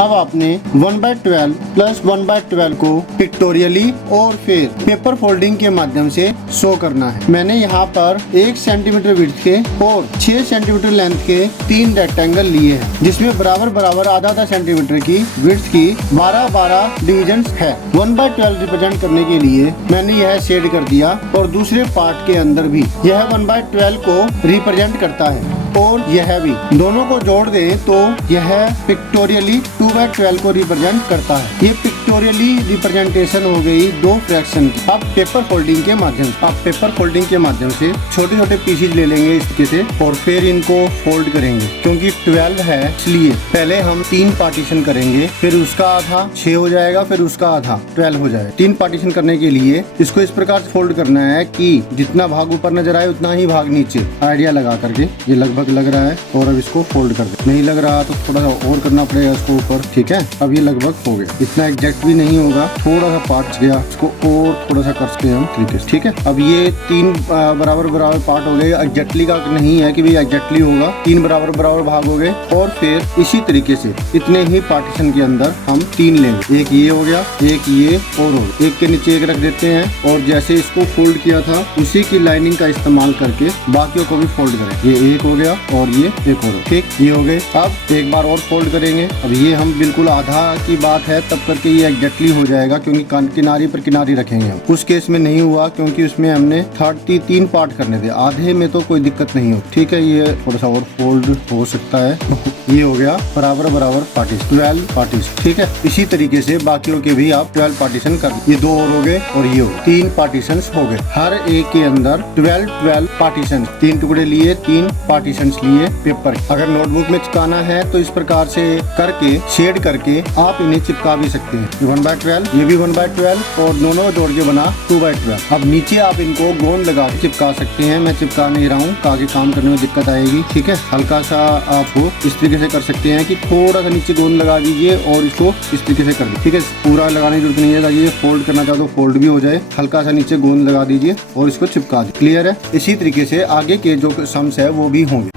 अब आपने 1/12 प्लस 1/12 को पिक्टोरियली और फिर पेपर फोल्डिंग के माध्यम से शो करना है। मैंने यहाँ पर 1 सेंटीमीटर विड्थ के और 6 सेंटीमीटर लेंथ के 3 रेक्टेंगल लिए हैं, जिसमें बराबर बराबर आधा सेंटीमीटर की विड्थ की 12 डिविजन है। 1/12 रिप्रेजेंट करने के लिए मैंने यह शेड कर दिया और दूसरे पार्ट के अंदर भी यह 1/12 को रिप्रेजेंट करता है और यह भी, दोनों को जोड़ दें तो यह पिक्टोरियली 2/12 को रिप्रेजेंट करता है। ये पिक्टोरियली रिप्रेजेंटेशन हो गई 2 फ्रैक्शन की। अब पेपर फोल्डिंग के माध्यम से छोटे छोटे पीसेज ले लेंगे इस तरीके से और फिर इनको फोल्ड करेंगे। क्योंकि 12 है इसलिए पहले हम 3 पार्टीशन करेंगे, फिर उसका आधा 6 हो जाएगा, फिर उसका आधा 12 हो जाएगा। 3 पार्टीशन करने के लिए इसको इस प्रकार से फोल्ड करना है कि जितना भाग ऊपर नजर आए उतना ही भाग नीचे, आइडिया लगा करके। ये लगभग लग रहा है और अब इसको फोल्ड कर दे। नहीं लग रहा तो थोड़ा सा और करना पड़ेगा इसको ऊपर, ठीक है। अब ये लगभग हो गया, इतना एग्जैक्ट भी नहीं होगा, थोड़ा सा पार्ट गया, इसको और थोड़ा सा कर सकते हैं हम तरीके से, ठीक है। अब ये 3 बराबर पार्ट हो गए। एग्जैक्टली का नहीं है कि भाई एग्जैक्टली होगा, 3 बराबर भाग हो गए और फिर इसी तरीके से इतने ही पार्टीशन के अंदर हम 3 लेंगे। एक ये हो गया, एक ये और हो, एक के नीचे एक रख देते हैं और जैसे इसको फोल्ड किया था उसी की लाइनिंग का इस्तेमाल करके बाकियों को भी फोल्ड करें। ये एक हो गया और ये एक और, ठीक, ये हो गए। अब एक बार और फोल्ड करेंगे। अब ये हम बिल्कुल आधा की बात है तब करके ये एग्जैक्टली हो जाएगा, क्योंकि किनारी पर किनारी रखेंगे हम। उस केस में नहीं हुआ क्योंकि उसमें हमने 33 पार्ट करने थे, आधे में तो कोई दिक्कत नहीं हो, ठीक है। ये थोड़ा सा और फोल्ड हो सकता है। ये हो गया बराबर पार्टीशन, 12 पार्टीशन, ठीक है। इसी तरीके से बाकियों के भी आप 12 पार्टीशन कर, ये 2 और हो गए और ये 3 पार्टीशन हो गए। हर एक के अंदर 12 पार्टीशन, 3 टुकड़े लिए, 3 पार्टीशन लिए पेपर। अगर नोटबुक में चिपकाना है तो इस प्रकार से करके शेड करके आप इन्हें चिपका भी सकते हैं। 1/12, ये भी 1/12 और दोनों जोड़ के बना 2/12। अब नीचे आप इनको गोंद लगा के चिपका सकते हैं। मैं चिपका नहीं रहा हूँ, आगे काम करने में दिक्कत आएगी, ठीक है। हल्का सा आपको इस तरीके से कर सकते हैं कि थोड़ा सा नीचे गोंद लगा दीजिए और इसको इस तरीके से कर दीजिए, ठीक है। पूरा लगाने की जरूरत नहीं है, ताकि ये फोल्ड करना चाहो तो फोल्ड भी हो जाए। हल्का सा नीचे गोंद लगा दीजिए और इसको चिपका दीजिए, क्लियर है। इसी तरीके से आगे के जो सम्स है वो भी होंगे।